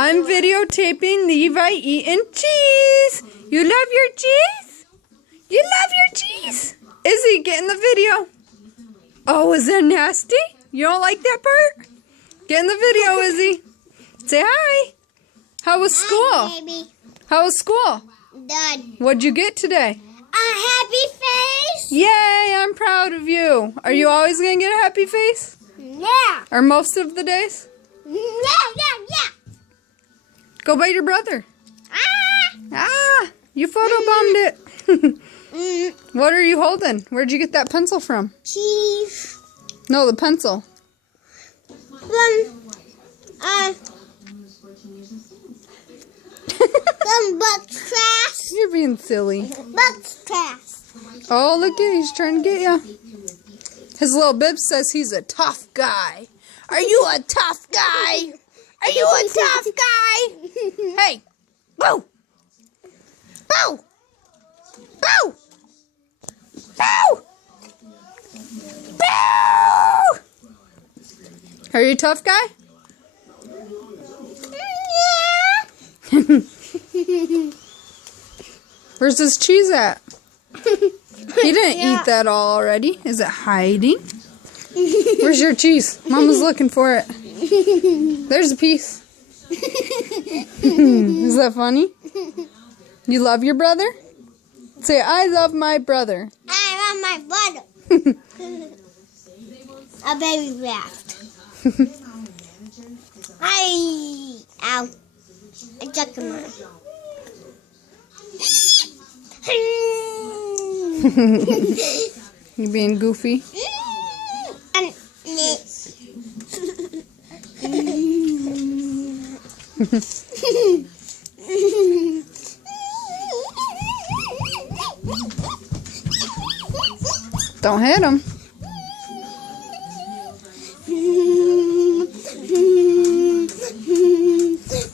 I'm videotaping Levi eating cheese. You love your cheese? You love your cheese? Izzy, get in the video. Oh, is that nasty? You don't like that part? Get in the video, Izzy. Say hi. How was school? Hi, baby. How was school? Done. What'd you get today? A happy face? Yay, I'm proud of you. Are you always going to get a happy face? Yeah. Or most of the days? Yeah. Go bite your brother. Ah. You photobombed it. What are you holding? Where'd you get that pencil from? Cheese. No, the pencil. Some butt trash. You're being silly. Butt trash. Oh, look at he's trying to get you. His little bib says he's a tough guy. Are you a tough guy? Are you a tough guy? Hey, boo! Boo! Boo! Boo! Boo! Are you a tough guy? Yeah. Where's his cheese at? He didn't eat that all already. Is it hiding? Where's your cheese? Mama's looking for it. There's a piece. Is that funny? You love your brother? Say, I love my brother. I love my brother. A baby raft. Ow. I took him on. You being goofy? Don't hit him.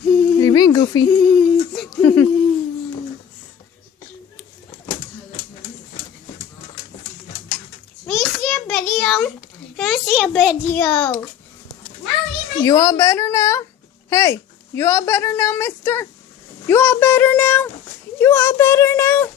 You're being goofy. Can I see a video? You all better now? Hey, you all better now, mister? You all better now? You all better now?